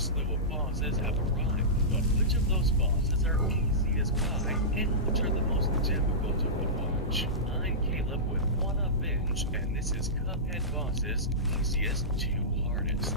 slew of bosses have arrived, but which of those bosses are easiest by, and which are the most difficult to watch? I'm Caleb with One Up Binge, and this is Cuphead Bosses, Easiest to Hardest.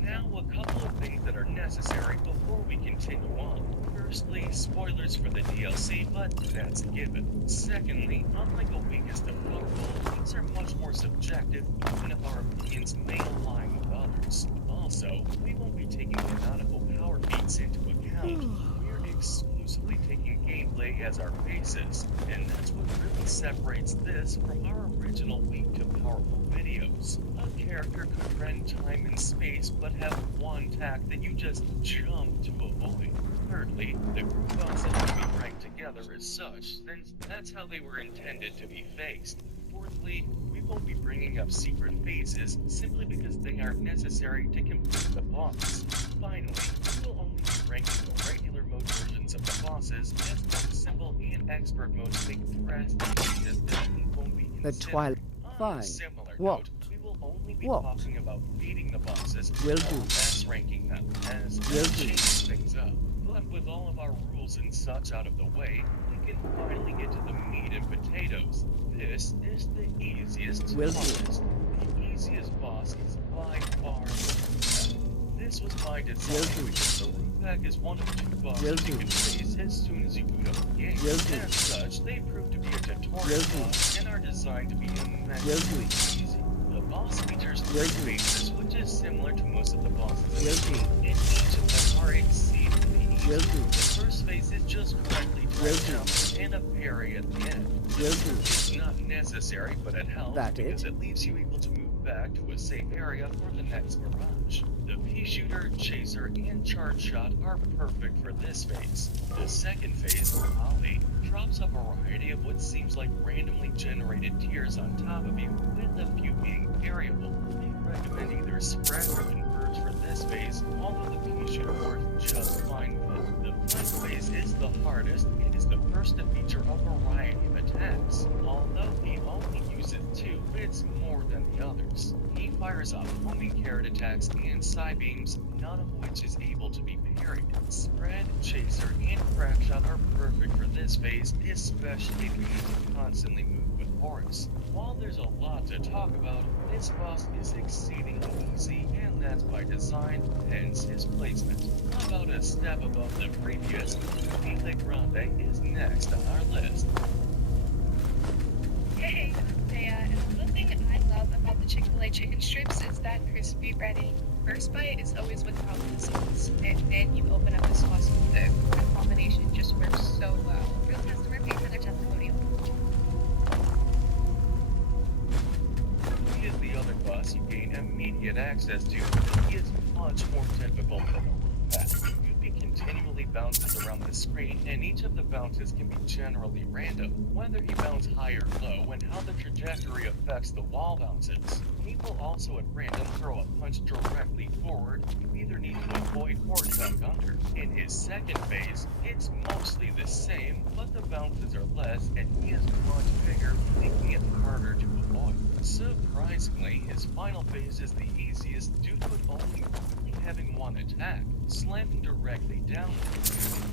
Now, a couple of things that are necessary before we continue on. Firstly, spoilers for the DLC, but that's a given. Secondly, unlike a weakest of football, these are much more subjective, even if our opinions may align with others. Also, we won't be taking canonical power feats into account. We're exclusively taking gameplay as our basis, and that's what really separates this from our original weak to powerful videos. A character could rend time and space, but have one attack that you just jump to avoid. Thirdly, the group bosses will be ranked together as such, since that's how they were intended to be faced. Fourthly, we won't be bringing up secret phases simply because they aren't necessary to complete the boss. Finally, we will only be ranking the regular mode versions of the bosses, as both simple and expert modes make drastic changes that we won't be considering. On a similar note, we will only be talking about beating the bosses as ranking them, as that changes things up. But with all of our rules and such out of the way, we can finally get to the meat and potatoes. This is the easiest hardest. The easiest boss is by far the This was by design because the root pack is one of two bosses you can face as soon as you boot up the game. As such, they prove to be a tutorial boss and are designed to be immensely easy. The boss features three phases, which is similar to most of the bosses in the game, and each of them are exceedingly easy. The first phase is just correctly timed jump and a parry at the end. It's not necessary, but it helps because it leaves you able to move back to a safe area for the next barrage. The pea shooter, chaser, and charge shot are perfect for this phase. The second phase, Ollie, drops a variety of what seems like randomly generated tiers on top of you, with a few being variable. We recommend either spread or converge for this phase, although the pea shooter works just fine with it. The fifth phase is the hardest and is the first to feature a variety of attacks. Although he only uses two, it's more than the others. He fires off homing carrot attacks and side beams, none of which is able to be parried. Spread, chaser, and crack shot are perfect for this phase, especially if you need to constantly move with Horus. While there's a lot to talk about, this boss is exceedingly easy, and that's by design, hence his placement. About a step above the previous, Pile Grande is next on our list. Hey, I'm Thea, and the thing I love about the Chick-fil-A chicken strips is that crispy breading. First bite is always without the sauce, and then you open up the sauce with it. The combination just works so well. Real customer paid for their testimonial. He is the other boss you gain immediate access to, but he is much more difficult than the root pack. You'll be continually bounces around the screen, and each of the bounces can be generally random, whether you bounce high or low, and how the trajectory affects the wall bounces. He will also at random throw a punch directly forward. You either need to avoid or duck under. In his second phase, it's mostly the same, but the bounces are less, and he is much bigger, making it harder to avoid. Surprisingly, his final phase is the easiest due to it only having one attack, slamming directly down,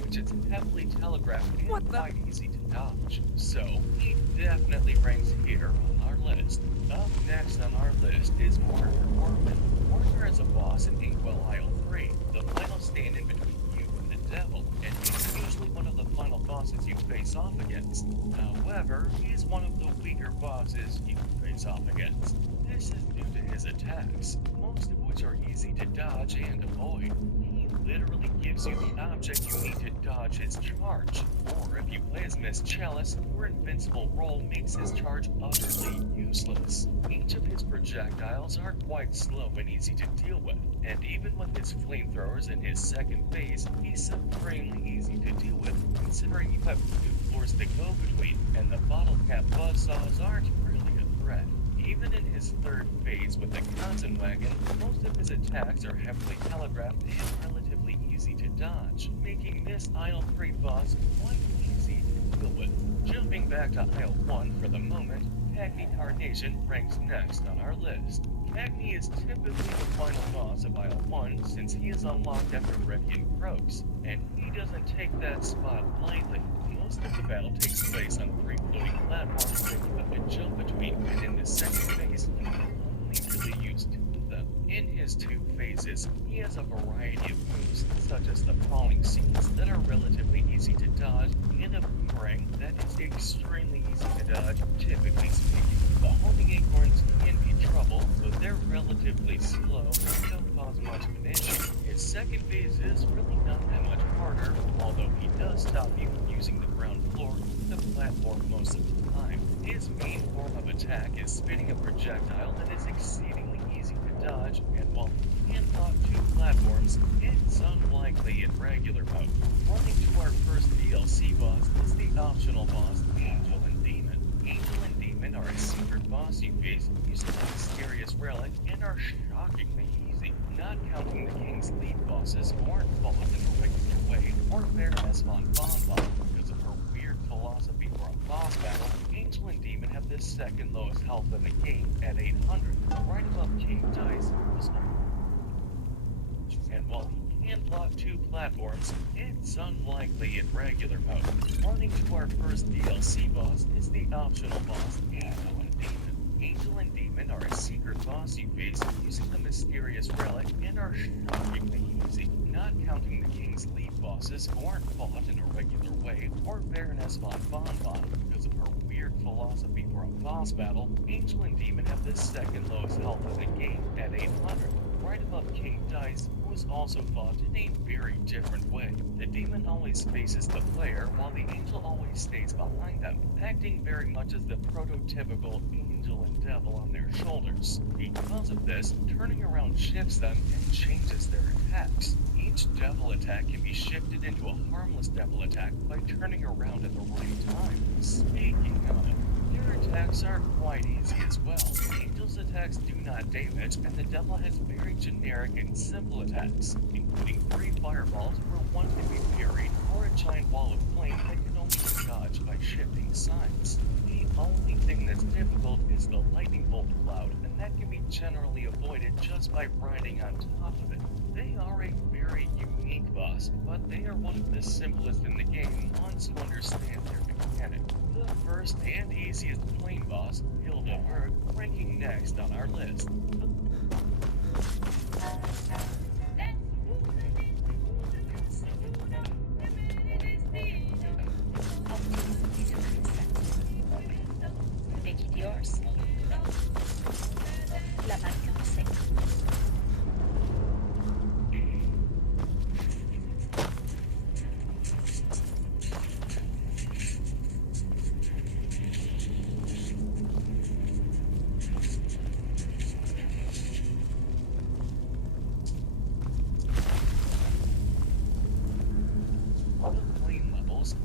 which is heavily telegraphed and quite easy to dodge. So, he definitely ranks here on our list. Up next on our list is Martyr Orphan. Martyr is a boss in Inkwell Isle 3, the final stand-in between you and the devil, and he's usually one of the final bosses you face off against. However, he's one of the weaker bosses you face off against. This is due to his attacks, most of which are easy to dodge and avoid. He literally gives you the object you need to dodge his charge, or if you play as Miss Chalice, your invincible roll makes his charge utterly useless. Each of his projectiles are quite slow and easy to deal with, and even with his flamethrowers in his second phase, he's supremely easy to deal with, considering you have two floors to go between, and the bottle cap buzzsaws aren't really a threat. Even in his third phase with the Cotton Wagon, most of his attacks are heavily telegraphed and relatively easy to dodge, making this Isle 3 boss quite easy to deal with. Jumping back to Isle 1 for the moment, Cagney Carnation ranks next on our list. Cagney is typically the final boss of Isle 1 since he is unlocked after Revian croaks, and he doesn't take that spot lightly. Most of the battle takes place on 3 floating platforms that you have to jump between, and in the second phase, you can only really use 2 of them. In his 2 phases, he has a variety of moves, such as the falling seeds that are relatively easy to dodge, and a boomerang that is extremely easy to dodge, typically speaking. The homing acorns can be trouble, but they're relatively slow and don't cause much of an issue. His second phase is really not that much harder, although he does stop you from using the ground floor and the platform most of the time. His main form of attack is spitting a projectile that is exceedingly easy to dodge, and while he can block 2 platforms, it's unlikely in regular mode. Running to our first DLC boss is the optional boss, Angel and Demon. Angel and Demon are a secret boss you face using a mysterious relic and are shockingly easy, not counting the King's lead bosses who aren't fought in a regular way, or Baroness von Bonbon. Because of her weird philosophy for a boss battle, Angel and Demon have the second lowest health in the game at 800, right above King Dice, and while he can block 2 platforms, it's unlikely in regular mode. Running to our first DLC boss is the optional boss, Angel and Demon. Angel and Demon are a secret boss you face using the mysterious relic and are shockingly easy, not counting the King's lead bosses who aren't fought in a regular way, or Baroness von Bonbon. Because of her weird philosophy for a boss battle, Angel and Demon have the second lowest health in the game at 800, right above King Dice, who is also fought in a very different way. The Demon always faces the player, while the Angel always stays behind them, acting very much as the prototypical Angel and Devil on their shoulders. Because of this, turning around shifts them and changes their attacks. Each Devil attack can be shifted into a harmless Devil attack by turning around at the right time. Speaking of, their attacks are quite easy as well. Angel's attacks do not damage, and the Devil has very generic and simple attacks, including 3 fireballs where one can be parried, or a giant wall of flame that can only be dodged by shifting sides. The only thing that's difficult is the lightning bolt cloud, and that can be generally avoided just by riding on top of it. They are a very unique boss, but they are one of the simplest in the game once you understand their mechanic. The first and easiest plain boss, Hildeberg, ranking next on our list. Make it yours. La marca receta.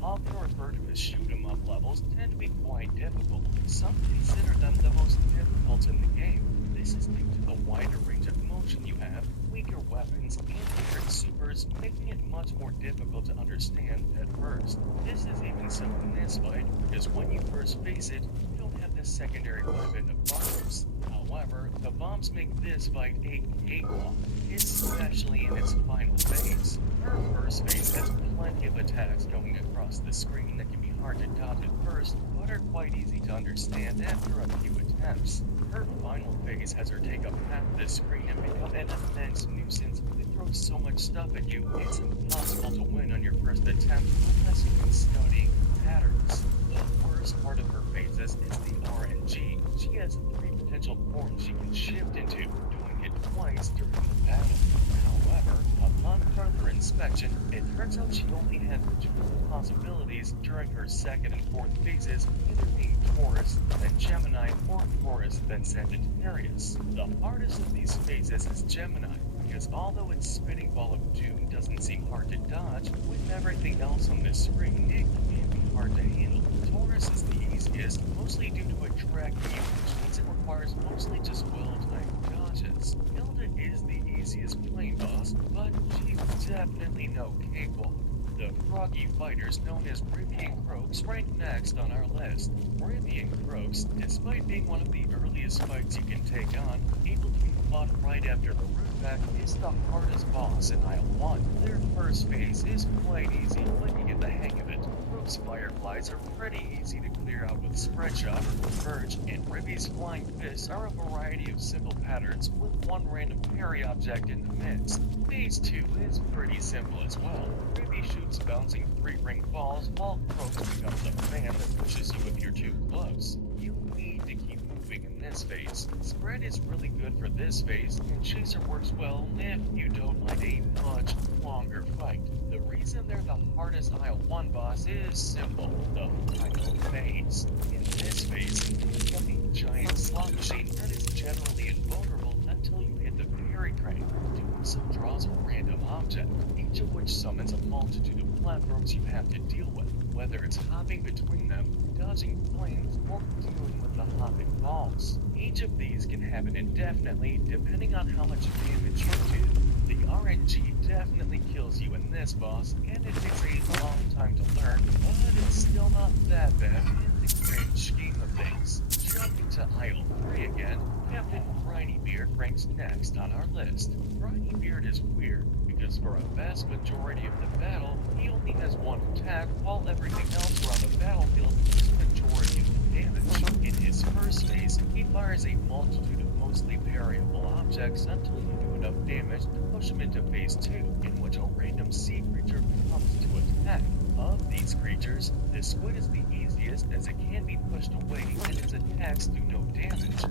Often referred to as shoot-'em-up levels, tend to be quite difficult. Some consider them the most difficult in the game. This is due to the wider range of motion you have, weaker weapons, and different supers, making it much more difficult to understand at first. This is even so in this fight, because when you first face it, you don't have the secondary weapon of bombs. However, the bombs make this fight a cakewalk, especially in its final phase. Her first phase has plenty of attacks going across the screen that can be hard to dodge at first, but are quite easy to understand after a few attempts. Her final phase has her take up half the screen and become an immense nuisance. It throws so much stuff at you, it's impossible to win on your first attempt unless you've been studying patterns. The worst part of her phases is the RNG. She has 3 potential forms she can shift into, doing it twice during the battle. However, upon further inspection, it turns out she only had 2 possibilities during her second and fourth phases, either being Taurus, then Gemini, or Taurus, then Sagittarius. The hardest of these phases is Gemini, because although its spinning ball of doom doesn't seem hard to dodge, with everything else on the screen, it can be hard to handle. Taurus is the easiest, mostly due to a track view, which means it requires mostly just well-timed dodges. Hilda is the easiest plain boss, but she's definitely no cakewalk. The froggy fighters known as Ribby and Croaks rank next on our list. Ribby and Croaks, despite being one of the earliest fights you can take on, able to be fought right after the root pack, is the hardest boss in Isle 1. Their first phase is quite easy when you get the hang of it. Croaks' fireflies are pretty easy to clear out with spread shot or converge, and Ribby's flying fists are a variety of simple patterns with one random parry object in the midst. Phase 2 is pretty simple as well. Ribby shoots bouncing 3-ring balls, while Croaks becomes a fan that pushes you if you're too close. You need to keep moving in this phase. Spread is really good for this phase, and Chaser works well if you don't mind a much longer fight. The reason they're the hardest Isle 1 boss is simple: the final phase. In this phase, you become a giant slot machine that is generally invulnerable until you hit the parry crank. Doing so draws a random object, each of which summons a multitude of platforms you have to deal with, whether it's hopping between them, dodging flames, or dealing with the hopping balls. Each of these can happen indefinitely depending on how much damage you do. The RNG definitely kills you in this boss, and it takes a long time to learn, but it's still not that bad in the grand scheme of things. Jumping to Isle 3 again, Captain Brinybeard ranks next on our list. Brinybeard is weird, because for a vast majority of the battle, he only has one attack, while everything else around the battlefield does the majority of the damage. In his first phase, he fires a multitude of mostly parryable objects until you do enough damage to push him into phase 2, in which a random sea creature comes to attack. Of these creatures, the squid is the easiest as it can be pushed away and its attacks do no damage.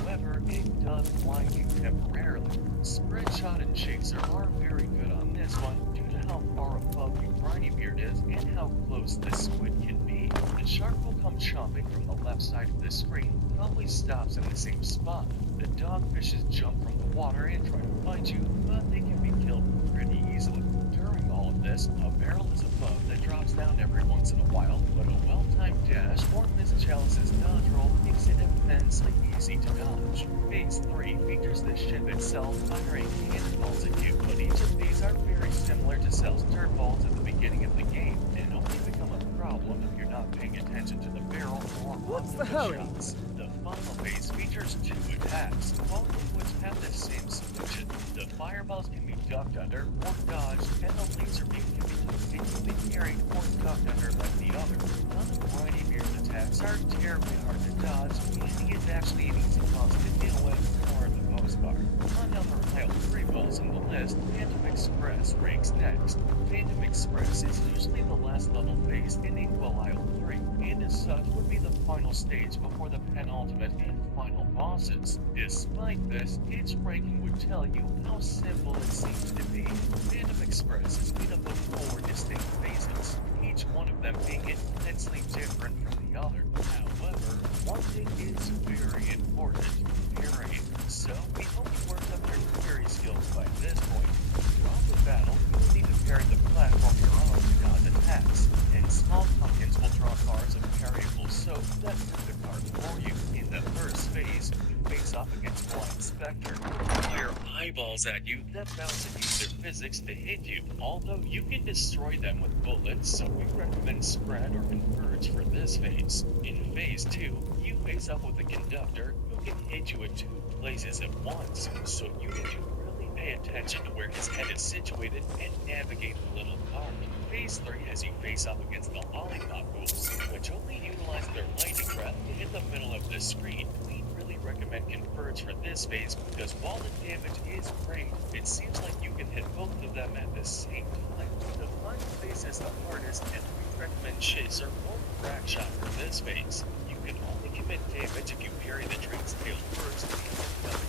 However, it does blind you temporarily. Spread shot and chaser are very good on this one due to how far above you Brinybeard is and how close the squid can be. The shark will come chomping from the left side of the screen, but always stops in the same spot. The dogfishes jump from the water and try to find you, but they can be killed pretty easily. During all of this, a barrel is above that drops down every once in a while, but a well-timed dash or Miss Chalice's dodge roll makes it immensely easy to dodge. Phase 3 features the ship itself firing cannonballs at you, but each of these are very similar to Cell's dirt balls at the beginning of the game, and only become a problem if you're not paying attention to the barrel or What's the hurry? shots. The final phase features 2 attacks, both of which have the same solution. The fireballs can be ducked under or dodged, and the laser beam can be continually carried or ducked under like the other. None of Brinybeard's attacks are terribly hard to dodge, and he is actually an easy boss to deal with for the most part. Another Isle 3 boss on the list, Phantom Express, ranks next. Phantom Express is usually the last level phase in Inkwell Isle 3, and as such would be the final stage before the penultimate and final bosses. Despite this, its ranking would tell you how simple it seems to be. Phantom Express is made up of 4 distinct phases, each one of them being immensely different from the other. However, one thing is very important: parrying. So we hope you worked up your parry skills by this point. Throughout the battle, you will need to parry the platform you're on to dodge attacks, and small pumpkins will draw cards of parryable soap that hit the cards for you. In the first phase, you face off against Blind Spectre, who will fire eyeballs at you that bounce and use their physics to hit you, although you can destroy them with bullets, so we recommend Spread or Converge for this phase. In phase 2, you face up with a conductor who can hit you at 2 places at once, so you need to really pay attention to where his head is situated and navigate the little cart. Phase 3 has you face off against the lollipop ghouls, which only utilize their lightning breath to hit the middle of the screen. We really recommend Converge for this phase because while the damage is great, it seems like you can hit both of them at the same time. The final phase is the hardest, and we recommend Chaser or Crack Shot for this phase. You can only commit damage if you parry the train's tail first and then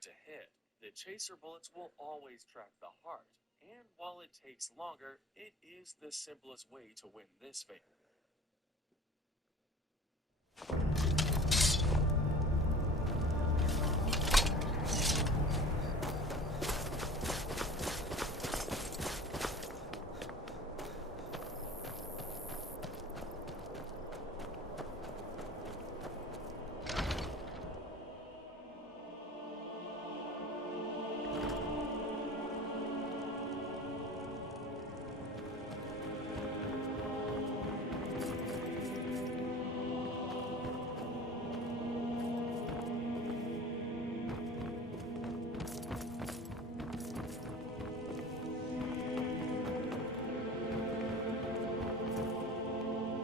to hit. The chaser bullets will always track the heart, and while it takes longer, it is the simplest way to win this fight.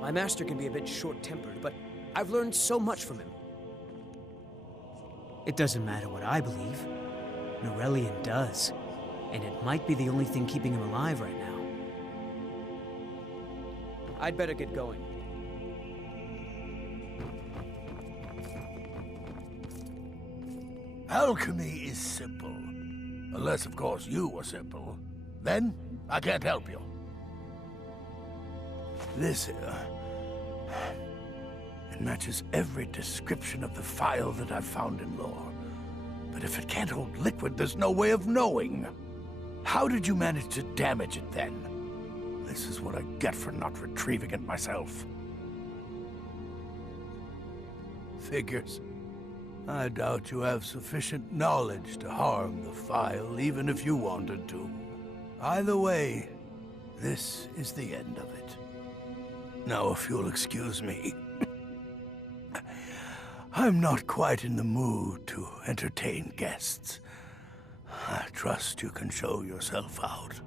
My master can be a bit short-tempered, but I've learned so much from him. It doesn't matter what I believe. Norelian does. And it might be the only thing keeping him alive right now. I'd better get going. Alchemy is simple. Unless, of course, you are simple. Then, I can't help you. This here... It matches every description of the file that I've found in lore. But if it can't hold liquid, there's no way of knowing. How did you manage to damage it, then? This is what I get for not retrieving it myself. Figures. I doubt you have sufficient knowledge to harm the file, even if you wanted to. Either way, this is the end of it. Now, if you'll excuse me, I'm not quite in the mood to entertain guests. I trust you can show yourself out.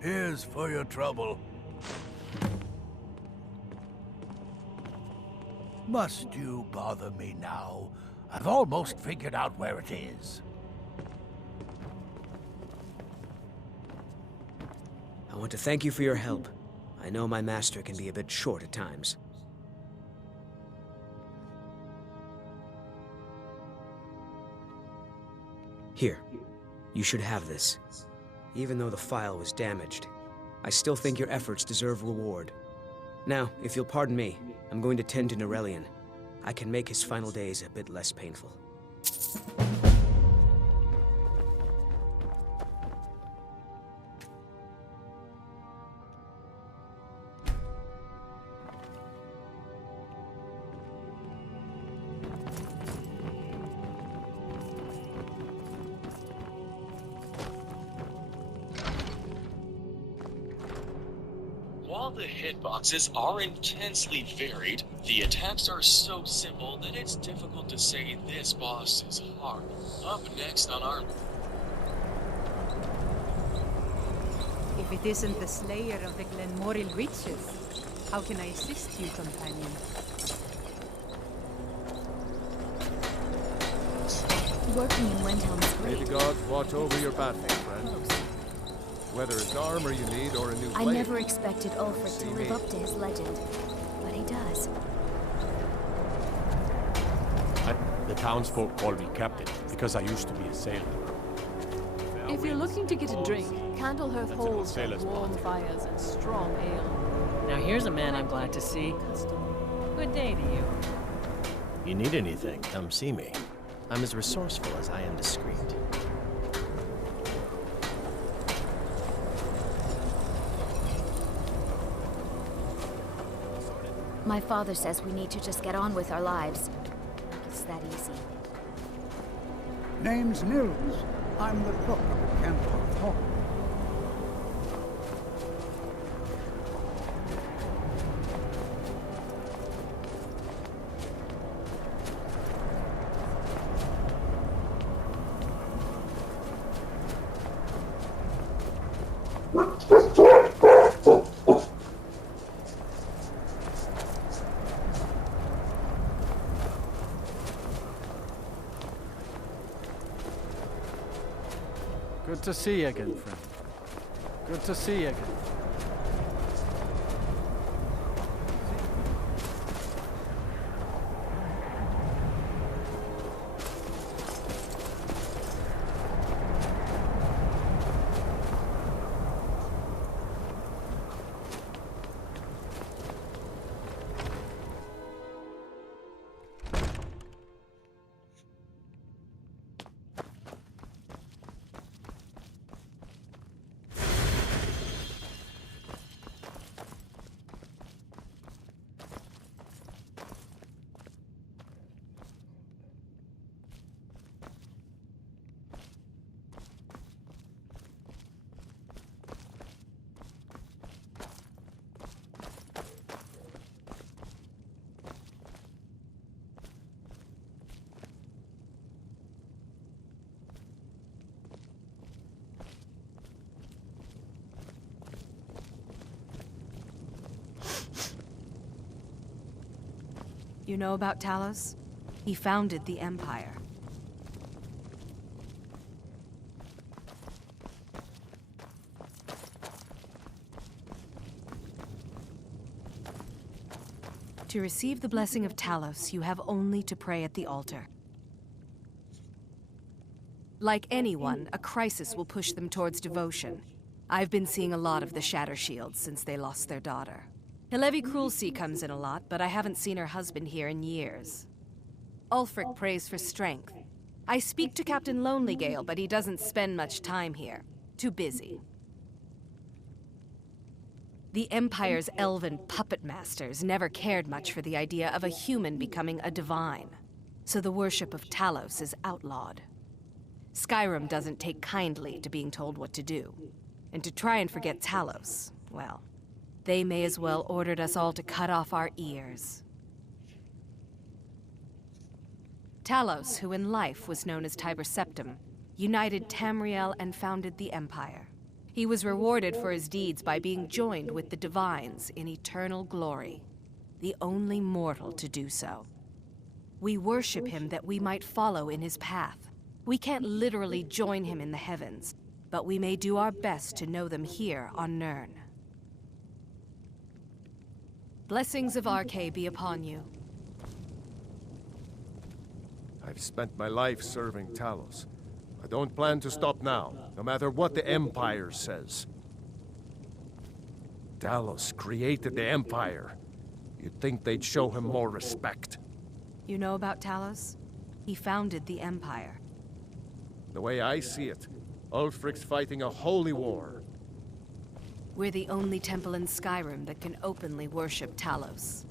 Here's for your trouble. Must you bother me now? I've almost figured out where it is. I want to thank you for your help. I know my master can be a bit short at times. Here, you should have this. Even though the file was damaged, I still think your efforts deserve reward. Now, if you'll pardon me, I'm going to tend to Norelian. I can make his final days a bit less painful. While the hitboxes are intensely varied, the attacks are so simple that it's difficult to say this boss is hard. Up next on our... If it isn't the slayer of the Glenmoril Witches, how can I assist you, companion? Working in Windhelm is May great. the gods watch over your battle, friend. Whether it's armor you need or a new I blade. never expected Ulfric to live up to his legend, but he does. The townsfolk call me captain because I used to be a sailor. If you're looking to get a drink, Candlehearth That's an holds sailor's warm motto. fires and strong ale. Now here's a man I'm glad to see. Good day to you. You need anything, come see me. I'm as resourceful as I am discreet. My father says we need to just get on with our lives. It's that easy. Name's Nils. I'm the cook at Candlehearth Hall. Good to see you again, friend. Good to see you again. You know about Talos? He founded the Empire. To receive the blessing of Talos, you have only to pray at the altar. Like anyone, a crisis will push them towards devotion. I've been seeing a lot of the Shatter Shields since they lost their daughter. Hilevi Cruelseat comes in a lot, but I haven't seen her husband here in years. Ulfric prays for strength. I speak to Captain Lonelygale, but he doesn't spend much time here. Too busy. The Empire's elven puppet masters never cared much for the idea of a human becoming a divine, so the worship of Talos is outlawed. Skyrim doesn't take kindly to being told what to do, and to try and forget Talos, well, they may as well ordered us all to cut off our ears. Talos, who in life was known as Tiber Septim, united Tamriel and founded the Empire. He was rewarded for his deeds by being joined with the Divines in eternal glory, the only mortal to do so. We worship him that we might follow in his path. We can't literally join him in the heavens, but we may do our best to know them here on Nirn. Blessings of Arkay be upon you. I've spent my life serving Talos. I don't plan to stop now, no matter what the Empire says. Talos created the Empire. You'd think they'd show him more respect. You know about Talos? He founded the Empire. The way I see it, Ulfric's fighting a holy war. We're the only temple in Skyrim that can openly worship Talos.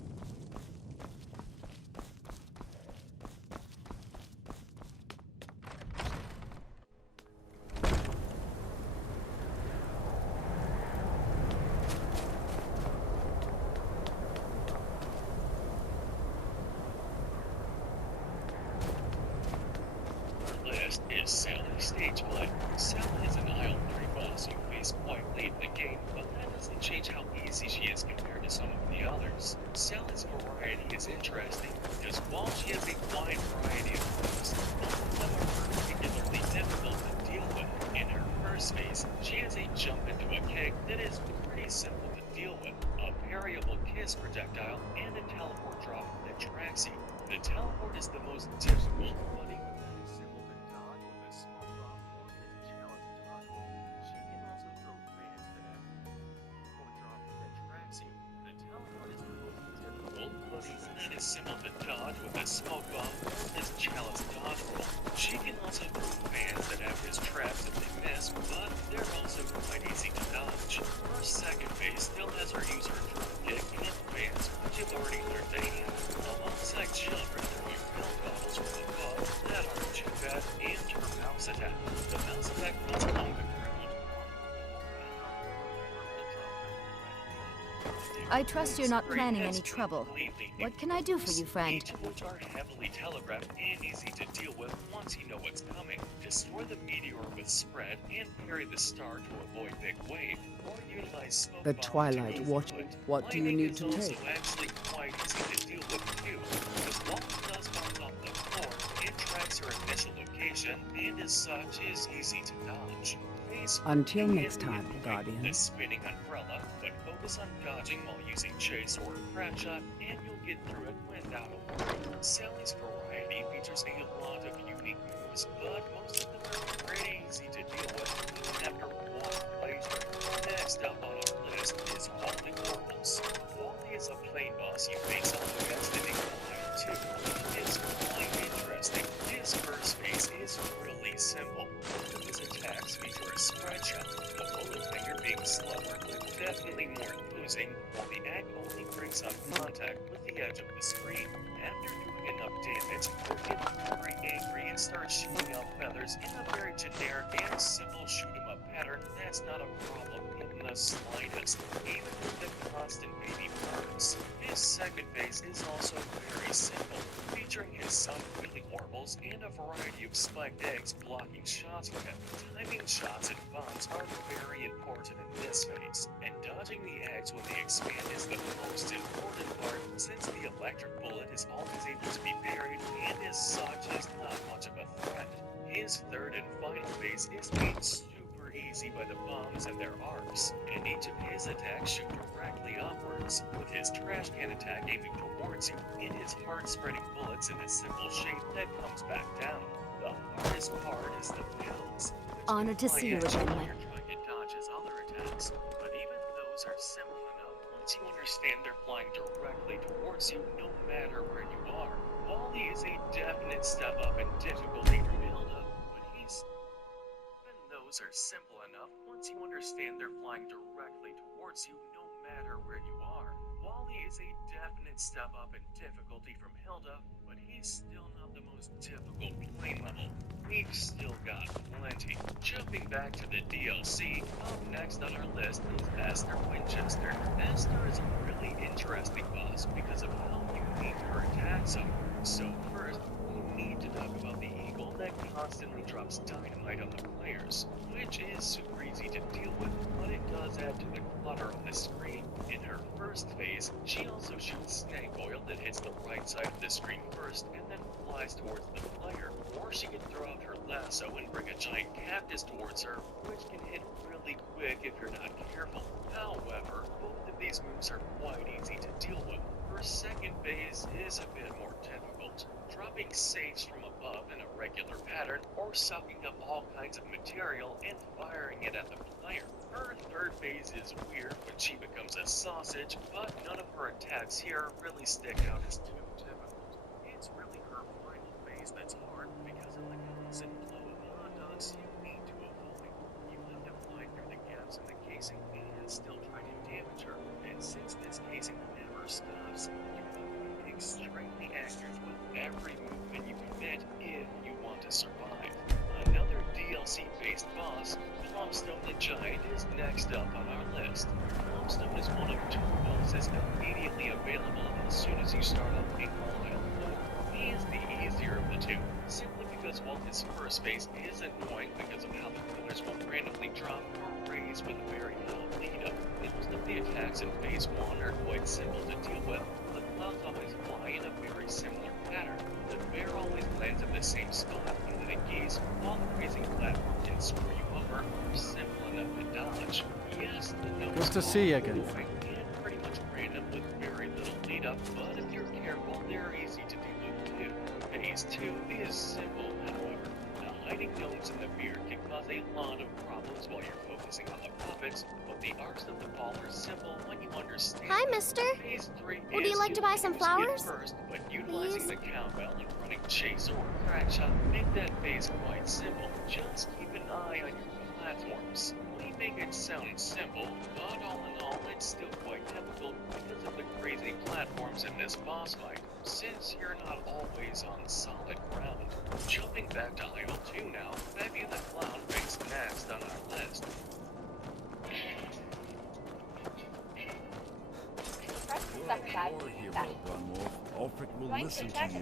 Last is Sally Stage 1. Sally is an Isle 3 boss you face quite late in the game, but that doesn't change how easy she is compared to some of the others. Sally's variety is interesting because while she has a wide variety of moves, most of them are particularly difficult to deal with. In her first phase, she has a jump into a keg that is pretty simple to deal with, a variable kiss projectile, and a teleport drop that tracks you. The teleport is the most difficult, but it is simple to dodge with a small drop or a challenge dodge. She can also throw fans that have a teleport drop that tracks you. The teleport is the most difficult, but isn't as simple to dodge with a smoke bomb or this chalice dodge roll. She can also throw fans that have his traps if they miss, but they're also quite easy to dodge. Her second phase still has her user drop kick and fans, which you've already learned to handle. Alongside children throwing pill bottles from above that aren't too bad, and her mouse attack. The mouse attack runs along the ground. I trust you're not planning any trouble. What can I do for you, friend? Each of which are heavily telegraphed and easy to deal with once you know what's coming. Destroy the meteor with spread and parry the star to avoid big wave, or utilize smoke The bomb Twilight to Watch. What do you Lightning need is to also take? actually quite easy to deal with too, because while it does bounce off the floor, it tracks her initial location and as such is easy to dodge. Phase Until four next can time, avoid Guardian. The spinning umbrella, but focus on dodging while using chase or crash shot, and you'll get through it without a worry. Sally's variety features a lot of unique moves, but most of them are pretty easy to deal with even after one playthrough. Next up on our list is Wally Oracles. Wally is a plain boss you face off against in Line 2. It's quite interesting. His first phase is really simple. Most of his attacks feature a spread shot, the bullet finger being slower, but definitely more imposing, while the egg only breaks on contact with the edge of the screen. After doing enough damage, you'll get very angry and start shooting out feathers in a very generic and simple shoot 'em up pattern that's not a problem in the slightest, even with the constant baby burns. His second phase is also very simple, featuring his son Willy Warbles and a variety of spiked eggs blocking shots from him. Timing shots and bombs are very important in this phase, and dodging the eggs when they expand is the most important part, since the electric bullet is always able to be parried and as such is not much of a threat. His third and final phase is made super easy by the bombs and their arcs, and each of his attacks shoot directly upwards, with his trash can attack aiming towards you, and his hard-spreading bullets in a simple shape that comes back down. The hardest part is the pills. Honored to see you again, You're trying to dodge his other attacks, but even those are simple enough once you understand they're flying directly towards you no matter where you are. Wally is a definite step up in difficulty from Hilda, but even those are simple enough once you understand they're flying directly towards you no matter where you are. Wally is a definite step up in difficulty from Hilda, but he's still not the most difficult plane level. We've still got plenty. Jumping back to the DLC, up next on our list is Esther Winchester. Esther is a really interesting boss because of how unique her attacks are. So first, we need to talk about the eagle that constantly drops dynamite on the players, which is super easy to deal with, but it does add to the clutter on the screen. In her first phase, she also shoots snake oil that hits the right side of the screen first and then flies towards the player, or she can throw out her lasso and bring a giant cactus towards her, which can hit really quick if you're not careful. However, both of these moves are quite easy to deal with. Her second phase is a bit more difficult, dropping safes from above in a regular pattern or sucking up all kinds of material and firing it at the player. Her third phase is weird when she becomes a sausage, but none of her attacks here really stick out as too difficult. It's really her final phase that's hard because of the constant flow of hot dogs you need to avoid. You have to fly through the gaps in the casing and still try to damage her, and since this casing never stops, you have to be extremely accurate with every movement you commit if you want to survive. Another DLC-based boss, Plumbstone the Giant, is next up on our list. Plumbstone is one of two bosses immediately available as soon as you start up a full-health mode. He is the easier of the two, simply because while his first phase is annoying because of how the pillars will randomly drop or raise with a very little lead-up, most of the attacks in phase 1 are quite simple to deal with. The clouds always fly in a very similar pattern. The bear always lands in the same spot, and the geese, while the raising platform can screw you over, are simple enough to dodge. Yes, the Good to see you again. And pretty much random with very little lead-up, but if you're careful, they're easy to deal with too. Phase 2 is simple, however. The hiding gnomes in the beard can cause a lot of problems while you're focusing on the puppets, but the arcs of the ball are simple when you understand. Hi, mister. Phase 3 Would you like to buy some flowers? First, but utilizing the cowbell and running chase or crack shot make that phase quite simple. Just keep an eye on your platforms. We make it sound simple, but all in all, it's still quite difficult because of the crazy platforms in this boss fight, since you're not always on solid ground. Jumping back to Idle 2 now, Bevy the Clown ranks next on our list. Your hero, Gunwolf. Ulfric will listen to you.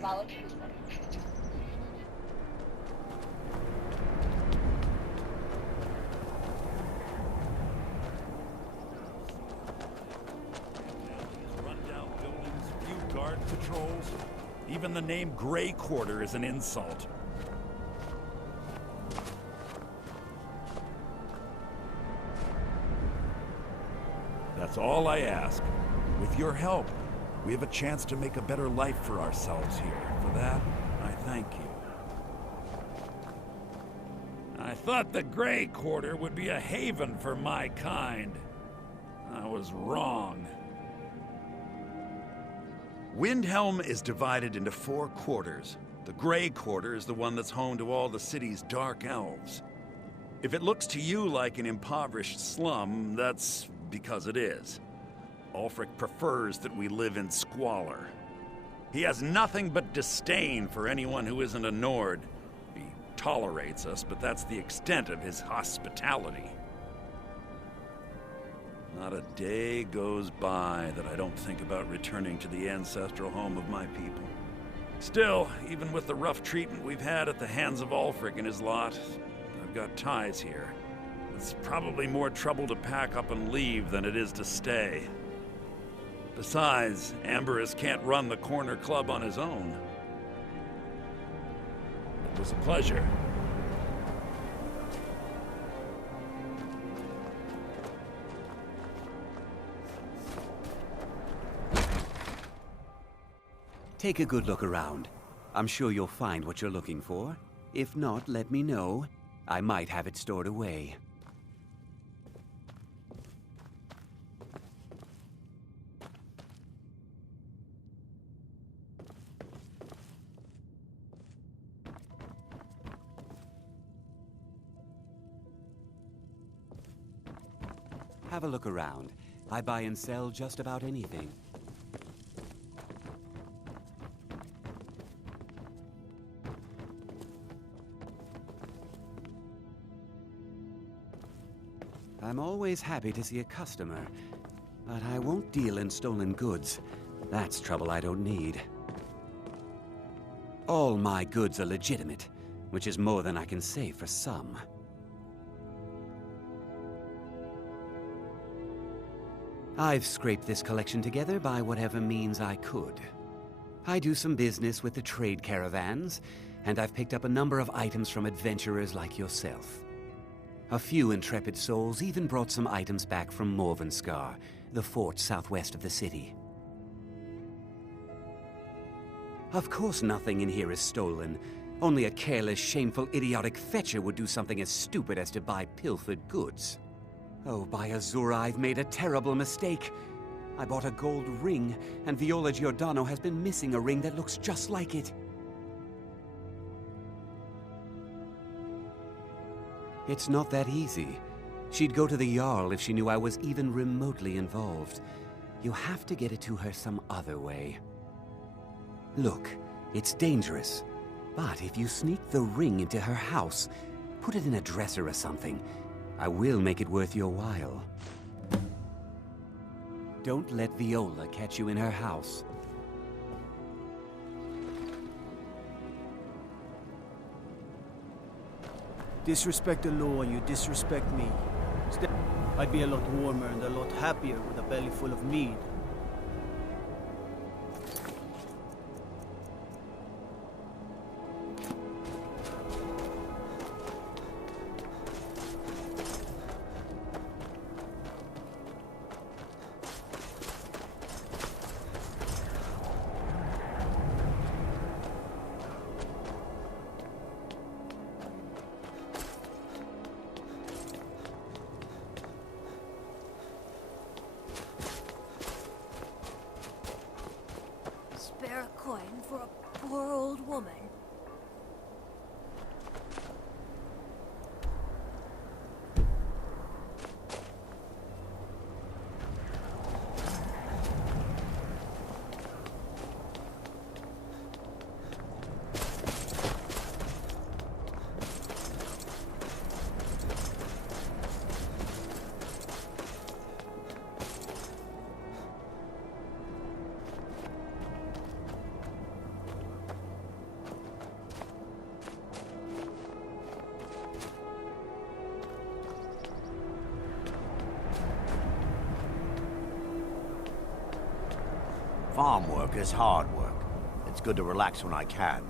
Rundown buildings, few guard patrols. Even the name Grey Quarter is an insult. That's all I ask. With your help, we have a chance to make a better life for ourselves here. For that, I thank you. I thought the Grey Quarter would be a haven for my kind. I was wrong. Windhelm is divided into 4 quarters. The Grey Quarter is the one that's home to all the city's dark elves. If it looks to you like an impoverished slum, that's because it is. Ulfric prefers that we live in squalor. He has nothing but disdain for anyone who isn't a Nord. He tolerates us, but that's the extent of his hospitality. Not a day goes by that I don't think about returning to the ancestral home of my people. Still, even with the rough treatment we've had at the hands of Ulfric and his lot, I've got ties here. It's probably more trouble to pack up and leave than it is to stay. Besides, Amberus can't run the corner club on his own. It was a pleasure. Take a good look around. I'm sure you'll find what you're looking for. If not, let me know. I might have it stored away. Have a look around. I buy and sell just about anything. I'm always happy to see a customer, but I won't deal in stolen goods. That's trouble I don't need. All my goods are legitimate, which is more than I can say for some. I've scraped this collection together by whatever means I could. I do some business with the trade caravans, and I've picked up a number of items from adventurers like yourself. A few intrepid souls even brought some items back from Morvenskar, the fort southwest of the city. Of course nothing in here is stolen. Only a careless, shameful, idiotic fetcher would do something as stupid as to buy pilfered goods. Oh, by Azura, I've made a terrible mistake. I bought a gold ring, and Viola Giordano has been missing a ring that looks just like it. It's not that easy. She'd go to the Jarl if she knew I was even remotely involved. You have to get it to her some other way. Look, it's dangerous. But if you sneak the ring into her house, put it in a dresser or something, I will make it worth your while. Don't let Viola catch you in her house. Disrespect the law and you disrespect me. I'd be a lot warmer and a lot happier with a belly full of mead. Spare a coin for a poor old woman. Farm work is hard work. It's good to relax when I can,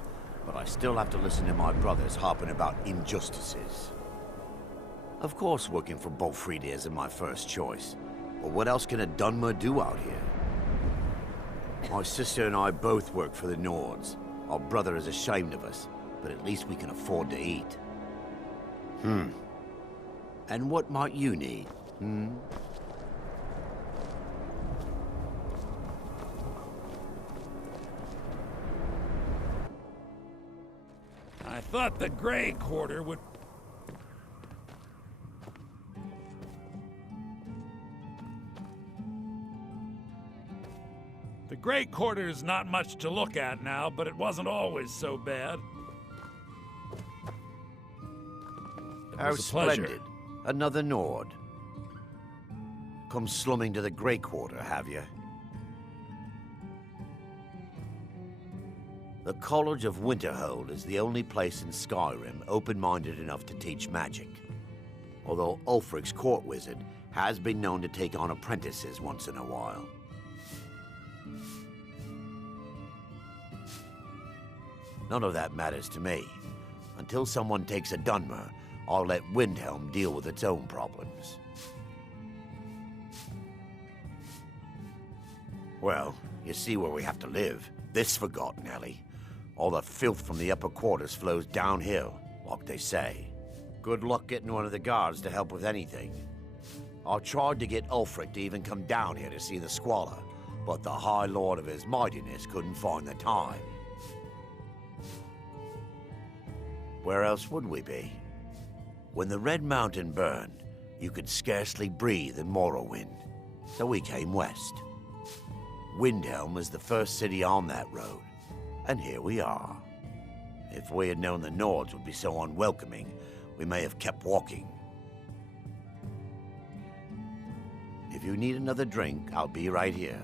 but I still have to listen to my brothers harping about injustices. Of course working for Bolfrida isn't my first choice, but what else can a Dunmer do out here? My sister and I both work for the Nords. Our brother is ashamed of us, but at least we can afford to eat. And what might you need? I thought the Grey Quarter would... The Grey Quarter's not much to look at now, but it wasn't always so bad. It How was a pleasure. splendid. Another Nord. come slumming to the Grey Quarter, have you? The College of Winterhold is the only place in Skyrim open-minded enough to teach magic. Although Ulfric's court wizard has been known to take on apprentices once in a while. None of that matters to me. Until someone takes a Dunmer, I'll let Windhelm deal with its own problems. Well, you see where we have to live. This forgotten alley. All the filth from the upper quarters flows downhill, like they say. Good luck getting one of the guards to help with anything. I tried to get Ulfric to even come down here to see the squalor, but the High Lord of his mightiness couldn't find the time. Where else would we be? When the Red Mountain burned, you could scarcely breathe in Morrowind, so we came west. Windhelm is the first city on that road, and here we are. If we had known the Nords would be so unwelcoming, we may have kept walking. If you need another drink, I'll be right here.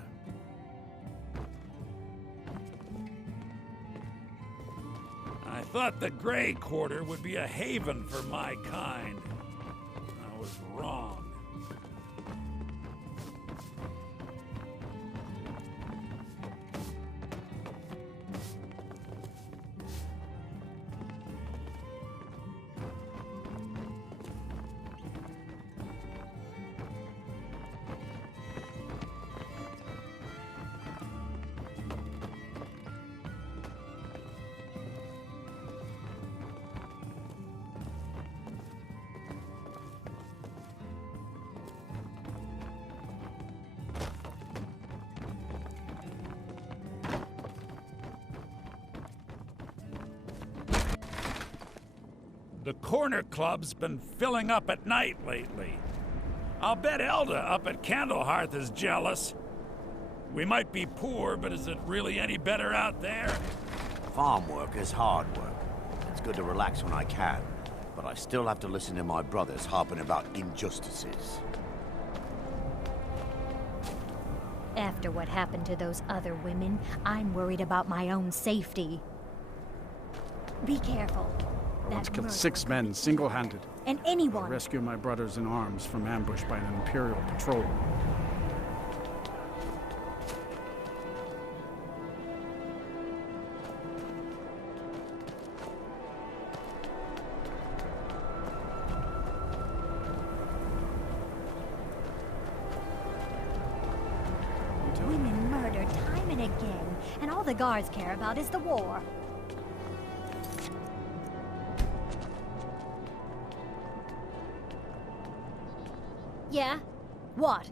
I thought the Grey Quarter would be a haven for my kind. I was wrong. The Corner Club's been filling up at night lately. I'll bet Elda up at Candlehearth is jealous. We might be poor, but is it really any better out there? Farm work is hard work. It's good to relax when I can, but I still have to listen to my brothers harping about injustices. After what happened to those other women, I'm worried about my own safety. Be careful. I once killed 6 men single-handed. And anyone. To rescue my brothers in arms from ambush by an Imperial patrol. Women murdered time and again, and all the guards care about is the war. Yeah? What?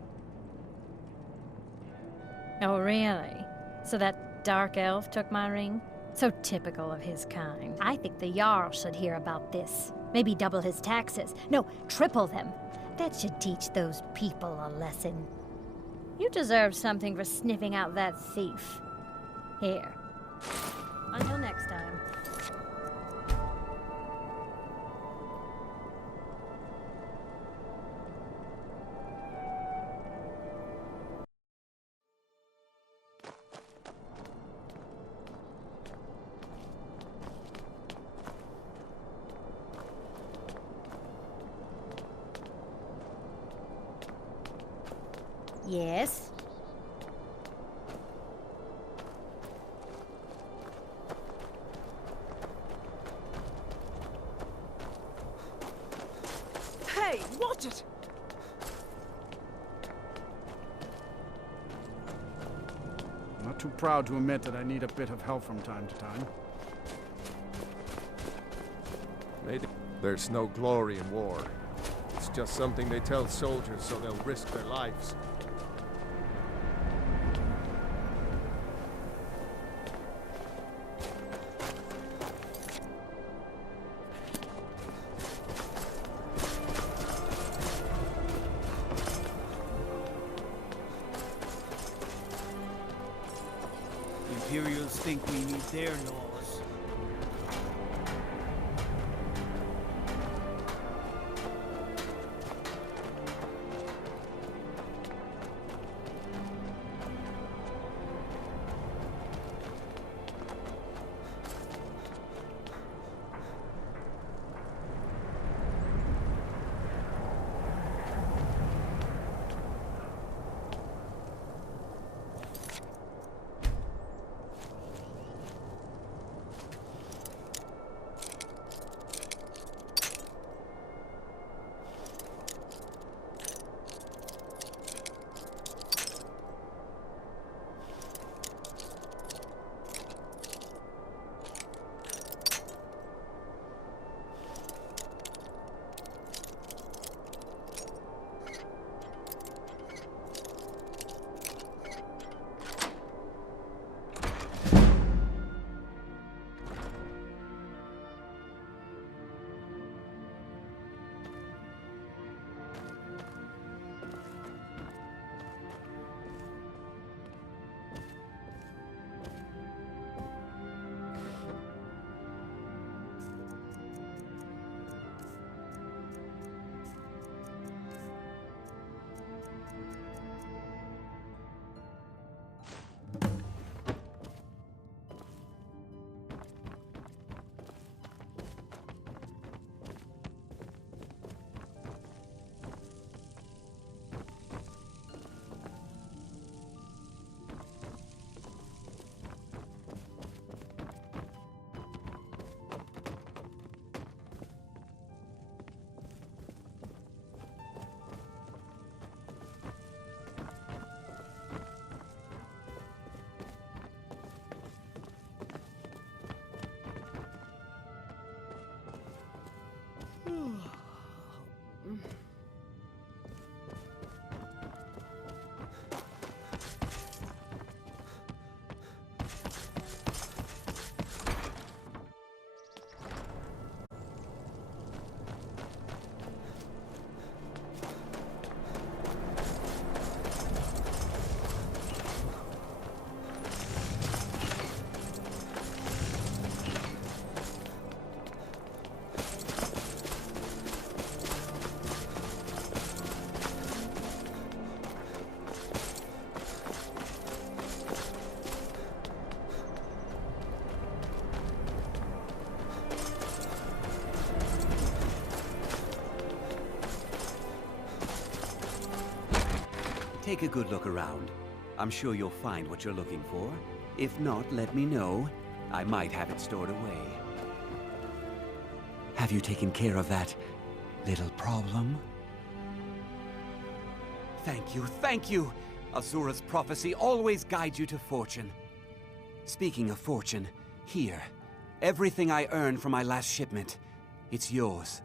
Oh, really? So that dark elf took my ring? So typical of his kind. I think the Jarl should hear about this. Maybe double his taxes. No, triple them. That should teach those people a lesson. You deserve something for sniffing out that thief. Here. Until next time. Yes? Hey, watch it! I'm not too proud to admit that I need a bit of help from time to time. There's no glory in war. It's just something they tell soldiers so they'll risk their lives. The Imperials think we need their laws. Take a good look around. I'm sure you'll find what you're looking for. If not, let me know. I might have it stored away. Have you taken care of that little problem? Thank you, thank you! Azura's prophecy always guides you to fortune. Speaking of fortune, here. Everything I earned from my last shipment. It's yours.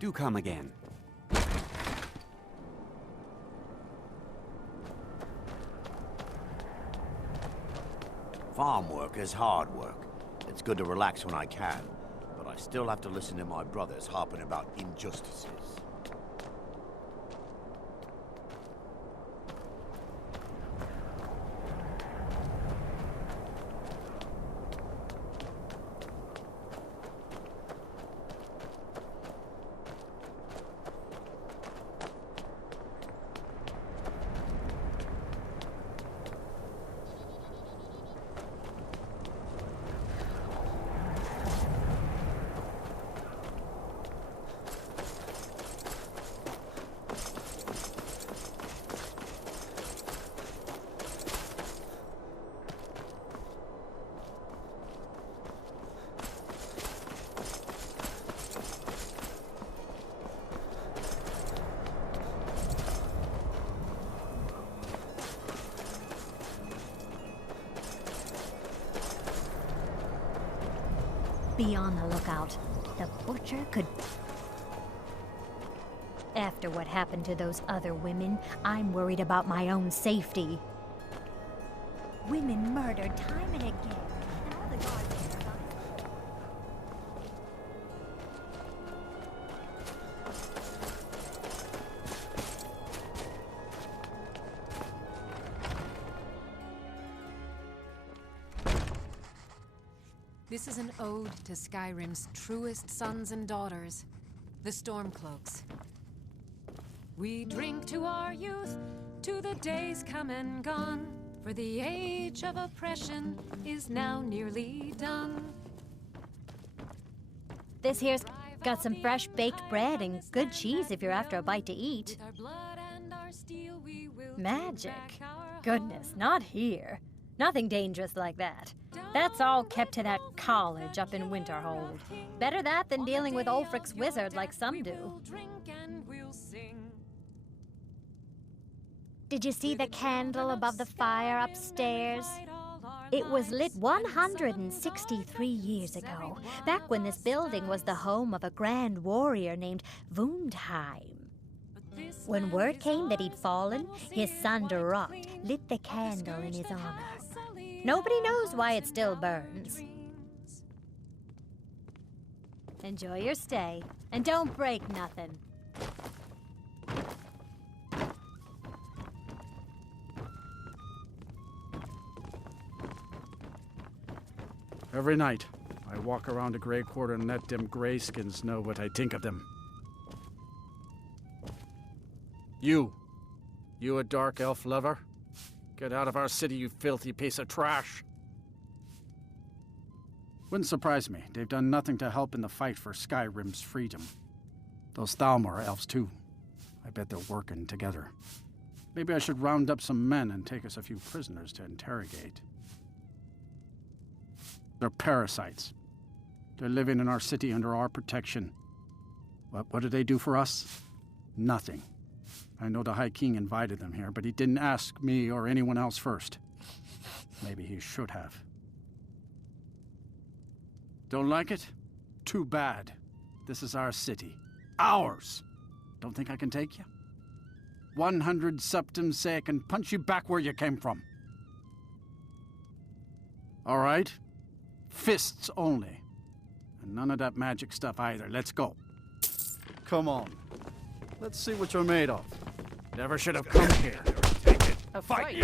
Do come again. Farm work is hard work. It's good to relax when I can, but I still have to listen to my brothers harping about injustices. Be on the lookout. The butcher could... After what happened to those other women, I'm worried about my own safety. Women murdered time and again. And all the guards there are This is an ode to Skyrim's truest sons and daughters, the Stormcloaks. We drink to our youth, to the days come and gone, for the age of oppression is now nearly done. This here's got some fresh baked bread and good cheese if you're after a bite to eat. Magic? Goodness, not here. Nothing dangerous like that. That's all kept to that college up in Winterhold. Better that than dealing with Ulfric's wizard like some do. Did you see the candle above the fire upstairs? It was lit 163 years ago, back when this building was the home of a grand warrior named Wundheim. When word came that he'd fallen, his son Durant lit the candle in his honor. Nobody knows why it still burns. Enjoy your stay, and don't break nothing. Every night, I walk around the Grey Quarter and let them grayskins know what I think of them. You a dark elf lover? Get out of our city, you filthy piece of trash. Wouldn't surprise me. They've done nothing to help in the fight for Skyrim's freedom. Those Thalmor elves, too. I bet they're working together. Maybe I should round up some men and take us a few prisoners to interrogate. They're parasites. They're living in our city under our protection. What do they do for us? Nothing. I know the High King invited them here, but he didn't ask me or anyone else first. Maybe he should have. Don't like it? Too bad. This is our city. Ours! Don't think I can take you? 100 septims say I can punch you back where you came from. All right? Fists only. And none of that magic stuff either. Let's go. Come on. Let's see what you're made of. Never should have come here. Take it. A Fight!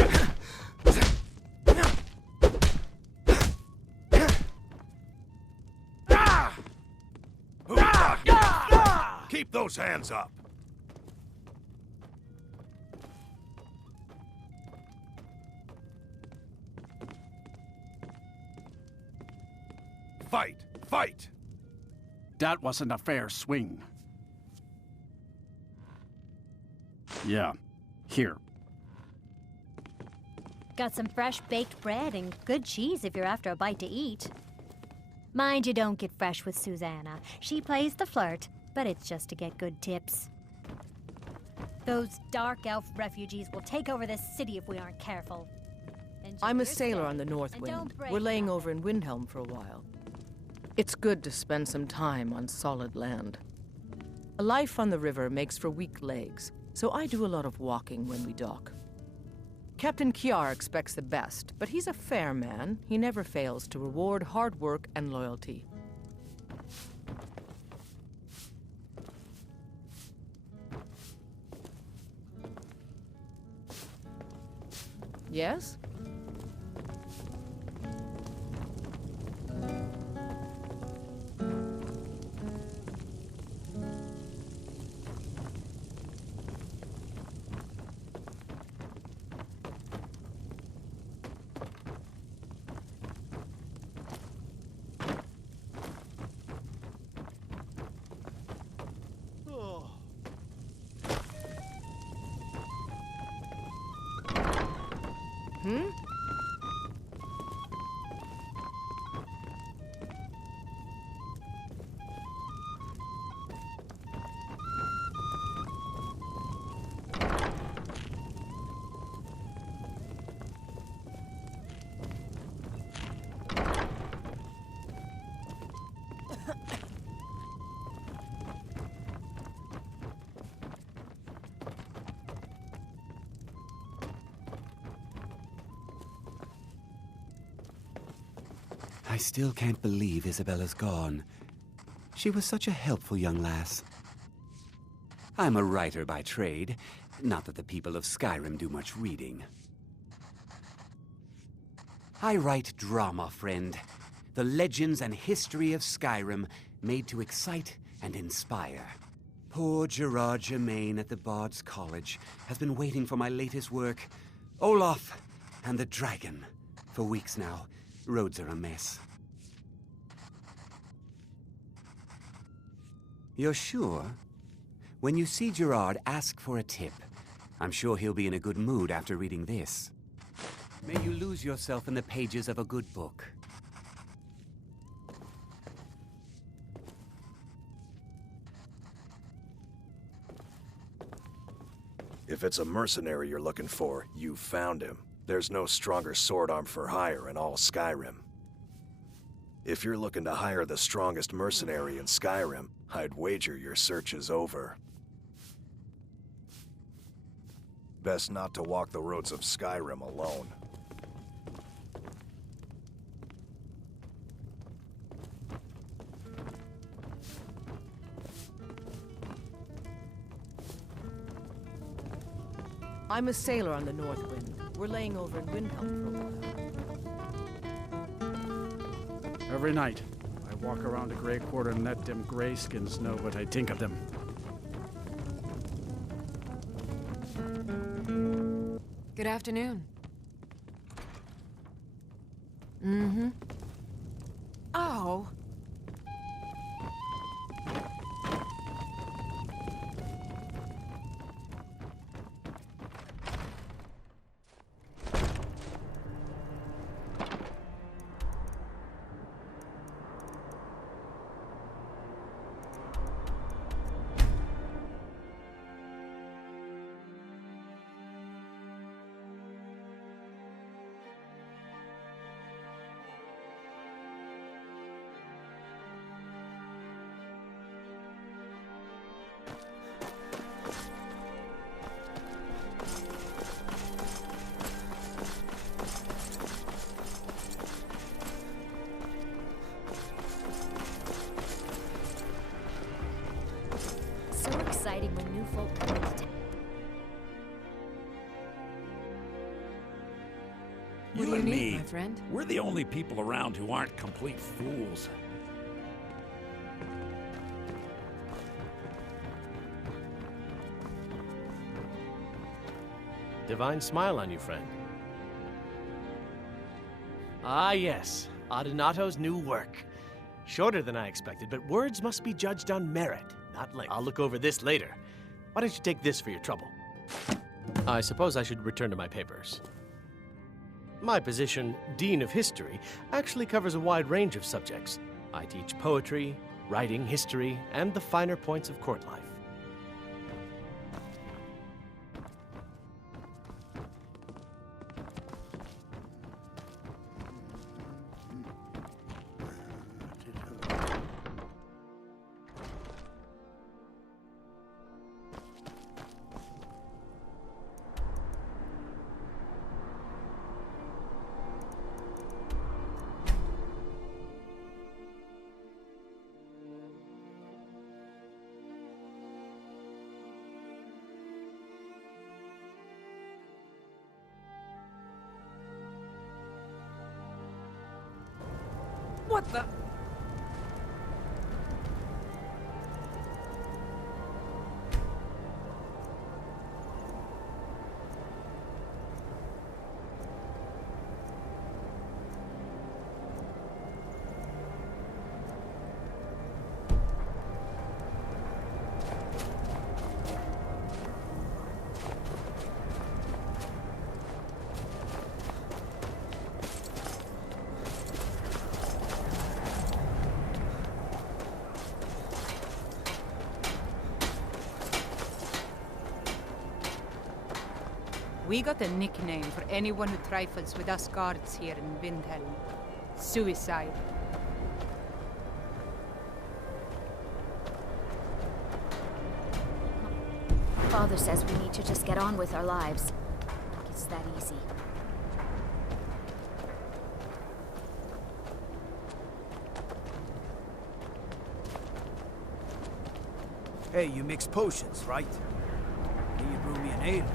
Keep those hands up. Fight! Fight! That wasn't a fair swing. Yeah. Here. Got some fresh baked bread and good cheese if you're after a bite to eat. Mind you don't get fresh with Susanna. She plays the flirt, but it's just to get good tips. Those dark elf refugees will take over this city if we aren't careful. I'm a sailor on the North Wind. We're laying over in Windhelm for a while. It's good to spend some time on solid land. A life on the river makes for weak legs, so I do a lot of walking when we dock. Captain Kiar expects the best, but he's a fair man. He never fails to reward hard work and loyalty. Yes? Hmm? I still can't believe Isabella's gone. She was such a helpful young lass. I'm a writer by trade. Not that the people of Skyrim do much reading. I write drama, friend. The legends and history of Skyrim made to excite and inspire. Poor Gerard Germain at the Bard's College has been waiting for my latest work, Olaf and the Dragon, for weeks now. Roads are a mess. You're sure? When you see Gerard, ask for a tip. I'm sure he'll be in a good mood after reading this. May you lose yourself in the pages of a good book. If it's a mercenary you're looking for, you've found him. There's no stronger sword arm for hire in all Skyrim. If you're looking to hire the strongest mercenary in Skyrim, I'd wager your search is over. Best not to walk the roads of Skyrim alone. I'm a sailor on the North Wind. We're laying over in Windhelm for a while. Every night, I walk around the Grey Quarter and let them grayskins know what I think of them. Good afternoon. Mm-hmm. Oh. So exciting when new folk come into town. What do You you and need, me, my friend? we're the only people around who aren't complete fools. Divine smile on you, friend. Ah, yes. Adonato's new work. Shorter than I expected, but words must be judged on merit, not length. I'll look over this later. Why don't you take this for your trouble? I suppose I should return to my papers. My position, Dean of History, actually covers a wide range of subjects. I teach poetry, writing, history, and the finer points of court life. What the? We got a nickname for anyone who trifles with us guards here in Windhelm. Suicide. Father says we need to just get on with our lives. Like it's that easy. Hey, you mix potions, right? Can you brew me an ale?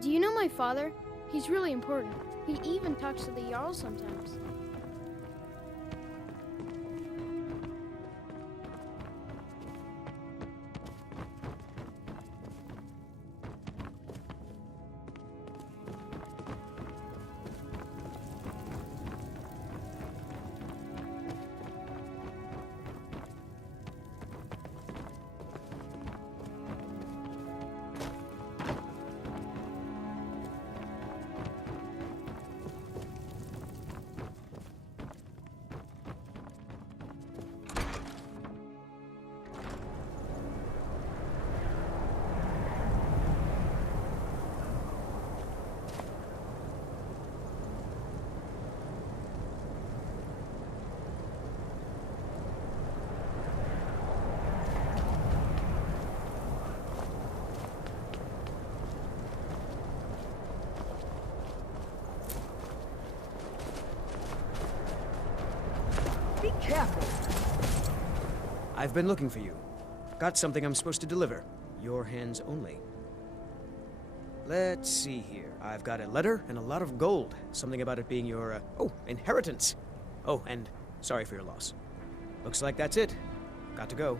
Do you know my father? He's really important. He even talks to the Jarl sometimes. careful! I've been looking for you. Got something I'm supposed to deliver. Your hands only. Let's see here. I've got a letter and a lot of gold. Something about it being your, inheritance. Oh, and sorry for your loss. Looks like that's it. Got to go.